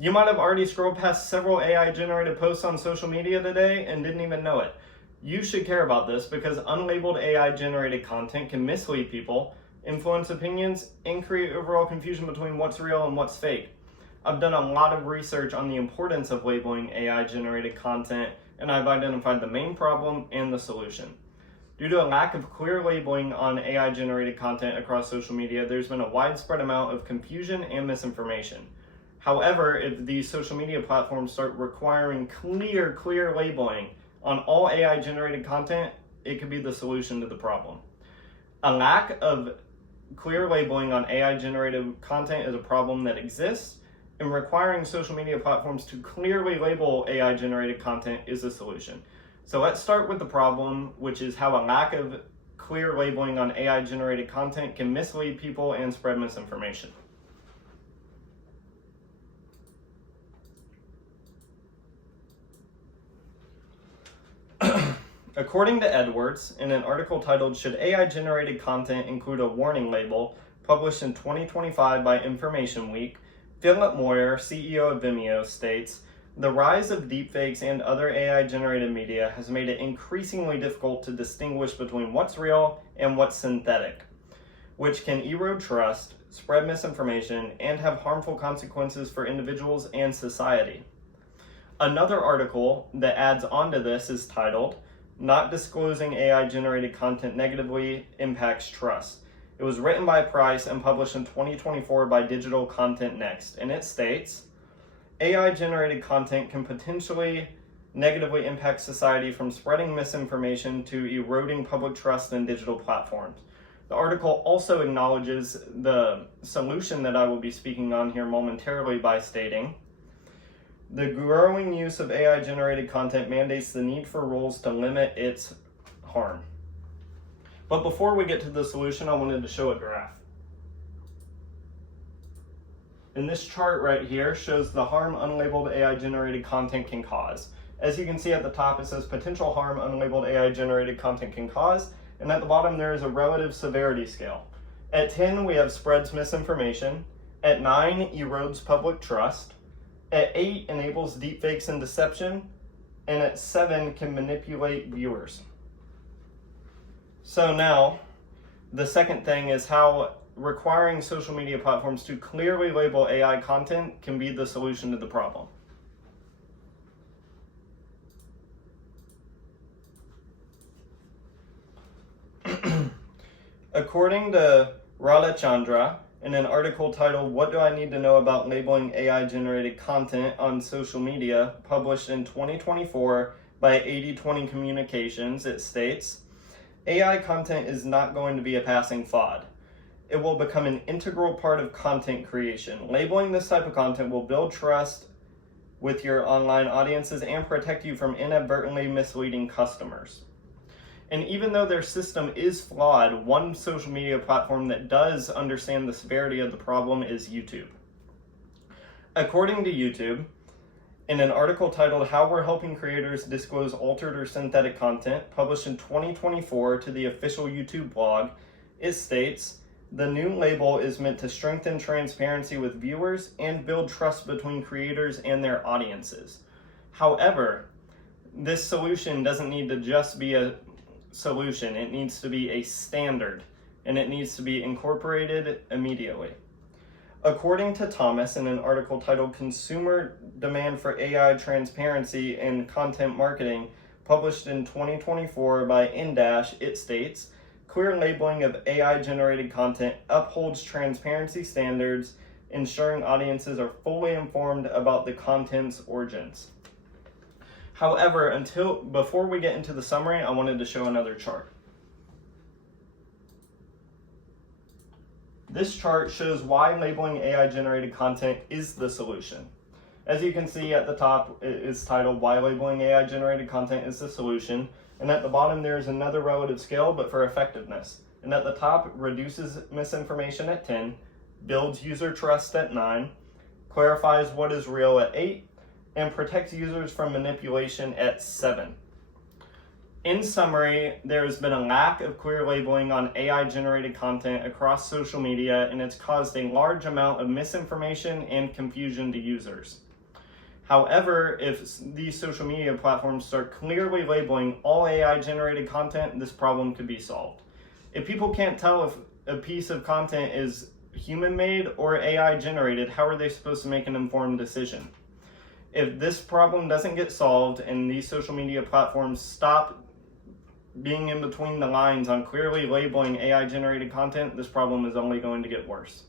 You might have already scrolled past several AI-generated posts on social media today and didn't even know it. You should care about this because unlabeled AI-generated content can mislead people, influence opinions, and create overall confusion between what's real and what's fake. I've done a lot of research on the importance of labeling AI-generated content, and I've identified the main problem and the solution. Due to a lack of clear labeling on AI-generated content across social media, there's been a widespread amount of confusion and misinformation. However, if these social media platforms start requiring clear labeling on all AI-generated content, it could be the solution to the problem. A lack of clear labeling on AI-generated content is a problem that exists, and requiring social media platforms to clearly label AI-generated content is a solution. So let's start with the problem, which is how a lack of clear labeling on AI-generated content can mislead people and spread misinformation. According to Edwards, in an article titled "Should AI-Generated Content Include a Warning Label?" published in 2025 by Information Week, Philip Moyer, CEO of Vimeo, states, "The rise of deepfakes and other AI-generated media has made it increasingly difficult to distinguish between what's real and what's synthetic, which can erode trust, spread misinformation, and have harmful consequences for individuals and society." Another article that adds onto this is titled, "Not Disclosing AI-Generated Content Negatively Impacts Trust." It was written by Price and published in 2024 by Digital Content Next, and it states, "AI-generated content can potentially negatively impact society from spreading misinformation to eroding public trust in digital platforms." The article also acknowledges the solution that I will be speaking on here momentarily by stating, "The growing use of AI-generated content mandates the need for rules to limit its harm." But before we get to the solution, I wanted to show a graph. And this chart right here shows the harm unlabeled AI-generated content can cause. As you can see at the top, it says potential harm unlabeled AI-generated content can cause, and at the bottom there is a relative severity scale. At 10, we have spreads misinformation. At 9, erodes public trust. At 8, enables deepfakes and deception. And at 7, can manipulate viewers. So now, the second thing is how requiring social media platforms to clearly label AI content can be the solution to the problem. According to Radhachandra, in an article titled "What Do I Need to Know About Labeling AI-Generated Content on Social Media?" published in 2024 by 80/20 Communications, it states, "AI content is not going to be a passing fad. It will become an integral part of content creation. Labeling this type of content will build trust with your online audiences and protect you from inadvertently misleading customers." And even though their system is flawed, one social media platform that does understand the severity of the problem is YouTube. According to YouTube, in an article titled "How We're Helping Creators Disclose Altered or Synthetic Content," published in 2024 to the official YouTube blog, it states, "The new label is meant to strengthen transparency with viewers and build trust between creators and their audiences." However, this solution doesn't need to just be a solution. It needs to be a standard, and it needs to be incorporated immediately. According to Thomas, in an article titled "Consumer Demand for AI Transparency in Content Marketing," published in 2024 by InDash, it states, "Clear labeling of AI-generated content upholds transparency standards, ensuring audiences are fully informed about the content's origins." However, before we get into the summary, I wanted to show another chart. This chart shows why labeling AI-generated content is the solution. As you can see at the top, it is titled "Why Labeling AI-Generated Content is the Solution," and at the bottom there is another relative scale, but for effectiveness. And at the top, reduces misinformation at 10, builds user trust at 9, clarifies what is real at 8, and protects users from manipulation at 7. In summary, there has been a lack of clear labeling on AI-generated content across social media, and it's caused a large amount of misinformation and confusion to users. However, if these social media platforms start clearly labeling all AI generated content, this problem could be solved. If people can't tell if a piece of content is human made or AI generated, how are they supposed to make an informed decision? If this problem doesn't get solved and these social media platforms stop being in between the lines on clearly labeling AI generated content, this problem is only going to get worse.